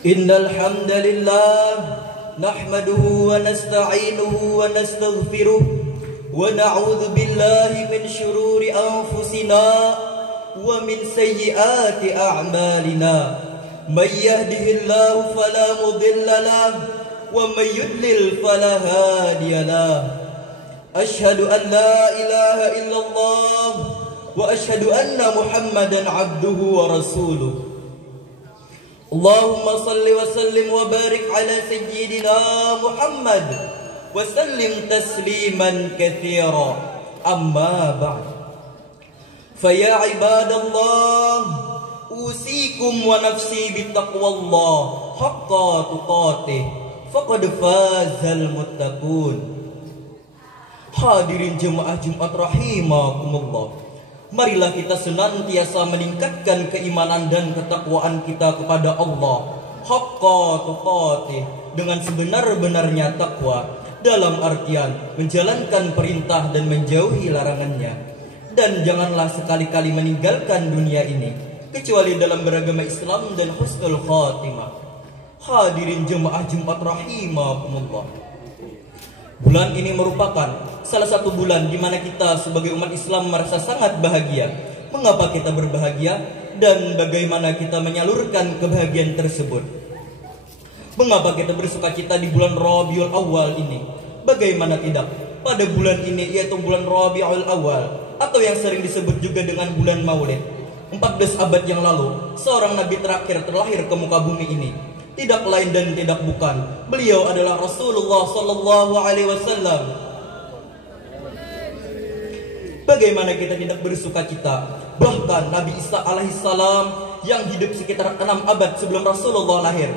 Innal hamdalillah nahmaduhu wa nasta'inuhu wa nastaghfiruh wa na'udzu billahi min shururi anfusina wa min sayyiati a'malina. May yahdihillahu fala mudilla lahu wa may yudlil fala hadiya lahu. Ashhadu an la ilaha illallah wa ashhadu anna Muhammadan abduhu wa rasuluh. Allahumma salli wa sallim wa barik ala sayyidina Muhammad wa sallim tasliman katsira. Amma ba'd. Fa ya ibadallah, usikum wa nafsi bittaqwallah haqqa tuqatih faqad fazal muttaqun. Hadirin jemaah Jumat rahimakumullah, marilah kita senantiasa meningkatkan keimanan dan ketakwaan kita kepada Allah haqqa tuqatih, dengan sebenar-benarnya takwa, dalam artian menjalankan perintah dan menjauhi larangannya. Dan janganlah sekali-kali meninggalkan dunia ini kecuali dalam beragama Islam dan husnul khatimah. Hadirin jemaah Jumat rahimakumullah, bulan ini merupakan salah satu bulan di mana kita sebagai umat Islam merasa sangat bahagia. Mengapa kita berbahagia dan bagaimana kita menyalurkan kebahagiaan tersebut? Mengapa kita bersukacita di bulan Rabiul Awal ini? Bagaimana tidak pada bulan ini, yaitu bulan Rabiul Awal, atau yang sering disebut juga dengan bulan Maulid. 14 abad yang lalu, seorang nabi terakhir terlahir ke muka bumi ini. Tidak lain dan tidak bukan, beliau adalah Rasulullah sallallahu alaihi wasallam. Bagaimana kita tidak bersukacita? Bahkan Nabi Isa alaihissalam yang hidup sekitar 6 abad sebelum Rasulullah lahir,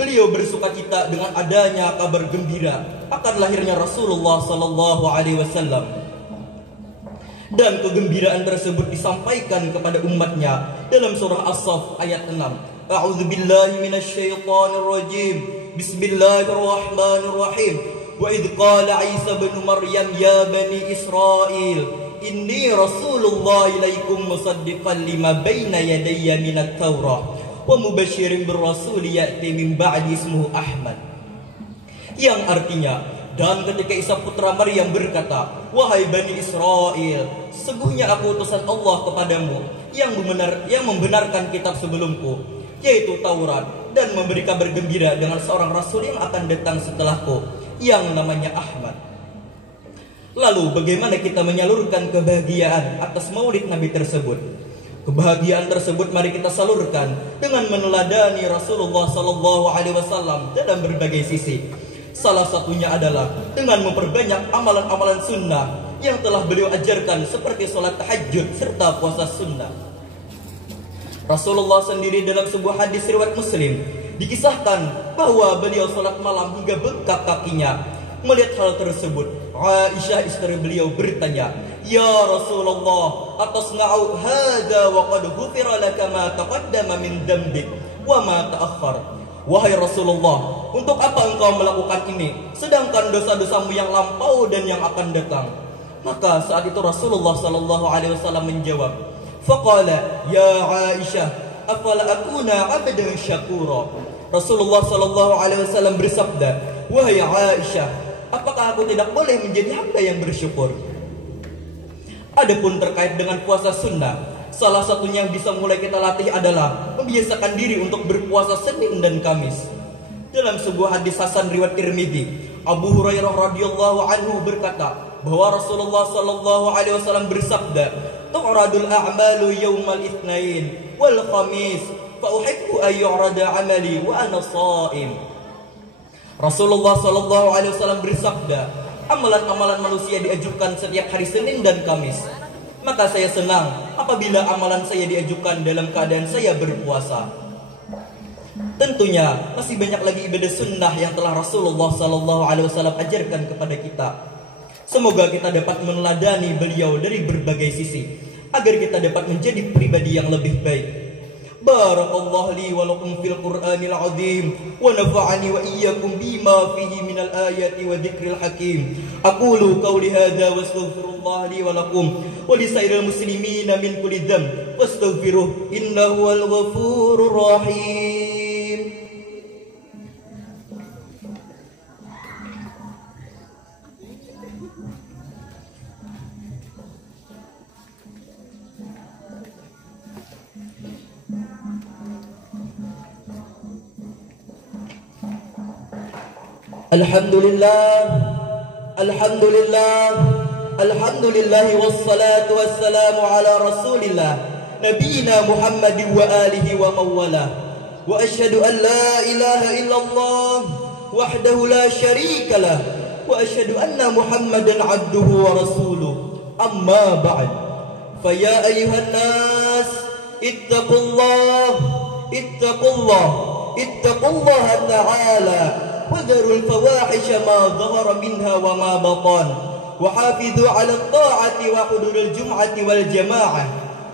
beliau bersukacita dengan adanya kabar gembira akan lahirnya Rasulullah sallallahu alaihi wasallam. Dan kegembiraan tersebut disampaikan kepada umatnya dalam surah As-Saff ayat 6. A'udzu billahi minasyaitonir rajim. Bismillahirrahmanirrahim. Wa idz qala Isa bin Maryam ya bani Israil inni rasulullah ilaikum musaddiqan lima baina yadayya minat Taurah wa mubasysyirin bir rasul ya'ti min ba'di ismuhu Ahmad. Yang artinya, dan ketika Isa putra Maryam berkata, wahai Bani Israel, sesungguhnya aku utusan Allah kepadamu yang membenarkan kitab sebelumku, yaitu Taurat, dan memberi kabar gembira dengan seorang rasul yang akan datang setelahku, yang namanya Ahmad. Lalu bagaimana kita menyalurkan kebahagiaan atas maulid Nabi tersebut? Kebahagiaan tersebut mari kita salurkan dengan meneladani Rasulullah sallallahu alaihi wasallam dalam berbagai sisi. Salah satunya adalah dengan memperbanyak amalan-amalan sunnah yang telah beliau ajarkan, seperti sholat tahajud serta puasa sunnah. Rasulullah sendiri dalam sebuah hadis riwayat Muslim dikisahkan bahwa beliau sholat malam hingga bengkak kakinya. Melihat hal tersebut, Aisyah istri beliau bertanya, ya Rasulullah, atasna'u hadza wa qad ghufira laka ma taqaddama min dambik wa ma ta'akhkhar. Wahai Rasulullah, untuk apa engkau melakukan ini, sedangkan dosa-dosamu yang lampau dan yang akan datang? Maka saat itu Rasulullah sallallahu alaihi wasallam menjawab, faqala ya Aisyah, afala akuna 'abdan syakura. Rasulullah sallallahu alaihi wasallam bersabda, wahai Aisyah, apakah aku tidak boleh menjadi hamba yang bersyukur? Adapun terkait dengan puasa sunnah, salah satunya yang bisa mulai kita latih adalah membiasakan diri untuk berpuasa Senin dan Kamis. Dalam sebuah hadis hasan riwayat Tirmidzi, Abu Hurairah radhiyallahu anhu berkata bahwa Rasulullah sallallahu alaihi wasallam bersabda, tu'radul a'malu yaumal itsnain wal khamis fa uhibbu ay yu'rada 'amali wa ana sha'im. Rasulullah sallallahu alaihi wasallam bersabda, amalan-amalan manusia diajukan setiap hari Senin dan Kamis. Maka saya senang apabila amalan saya diajukan dalam keadaan saya berpuasa. Tentunya masih banyak lagi ibadah sunnah yang telah Rasulullah sallallahu alaihi wasallam ajarkan kepada kita. Semoga kita dapat meneladani beliau dari berbagai sisi agar kita dapat menjadi pribadi yang lebih baik. Barakallahu li wa lakum fil Qur'anil azim wa nafa'ani wa iyyakum bima fihi minal ayati wa dzikril hakim. Aqulu qawli hadza wa astaghfirullah li wa lakum wa li sairil muslimina min kulli dzamb wastaghfiruh innahu wal ghafurur rahim. Alhamdulillah, Alhamdulillah, Alhamdulillah, wassalatu wassalamu ala rasulillah Nabiyina Muhammadin wa alihi wa mawala. Wa ashhadu an la ilaha illallah wahdahu la syarika lah, wa ashhadu anna Muhammadan abduhu wa rasuluh. Amma ba'd. Faya ayyuhan nas, ittaqullah, ittaqullah, ittaqullaha ta'ala. وذروا الفواحش ما ظهر منها وما بطن وحافظوا على الطاعة وحضور الجمعة والجماعة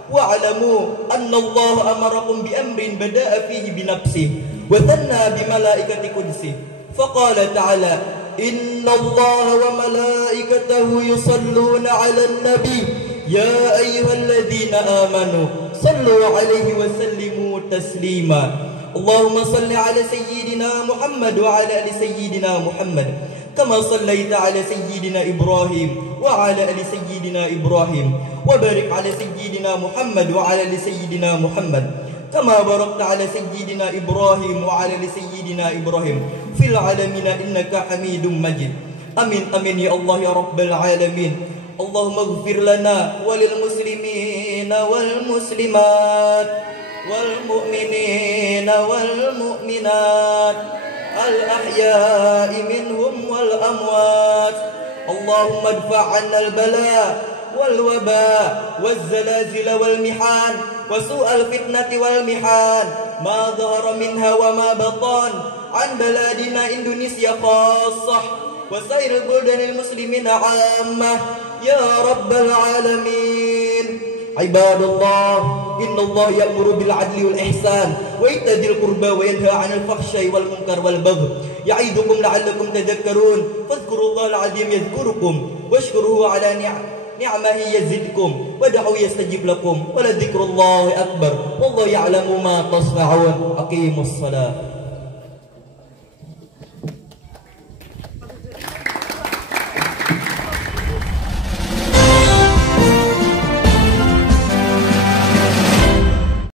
واعلموا أن الله أمركم بأمر بدأ فيه بنفسه وثنى بملائكة قدسه فقال تعالى إن الله وملائكته يصلون على النبي يا أيها الذين آمنوا صلوا عليه وسلموا تسليما اللهم صل على سيدنا محمد وعلى آل سيدنا محمد كما صليت على سيدنا إبراهيم وعلى آل سيدنا إبراهيم وبارك على سيدنا محمد وعلى آل سيدنا محمد كما باركت على سيدنا إبراهيم وعلى آل سيدنا إبراهيم في العالمين إنك حميد مجيد. آمين آمين يا الله يا رب العالمين. اللهم اغفر لنا وللمسلمين والمسلمات والمؤمنين والمؤمنات الأحياء منهم والأموات. اللهم ادفع عنا البلاء والوباء والزلازل والمحان وسوء الفتنة والمحان ما ظهر منها وما بطن عن بلادنا إندونيسيا خاصة وسائر البلدان المسلمين عامة يا رب العالمين. عباد الله إن الله يأمر بالعدل والإحسان وإيتاء ذي القربى وينهى عن الفحشاء والمنكر والبغي يعظكم لعلكم تذكرون فاذكروا الله العظيم يذكركم واشكروه على نعمه يزدكم ودعوا يستجيب لكم ولذكر الله أكبر والله يعلم ما تصنعون. أقيموا الصلاة.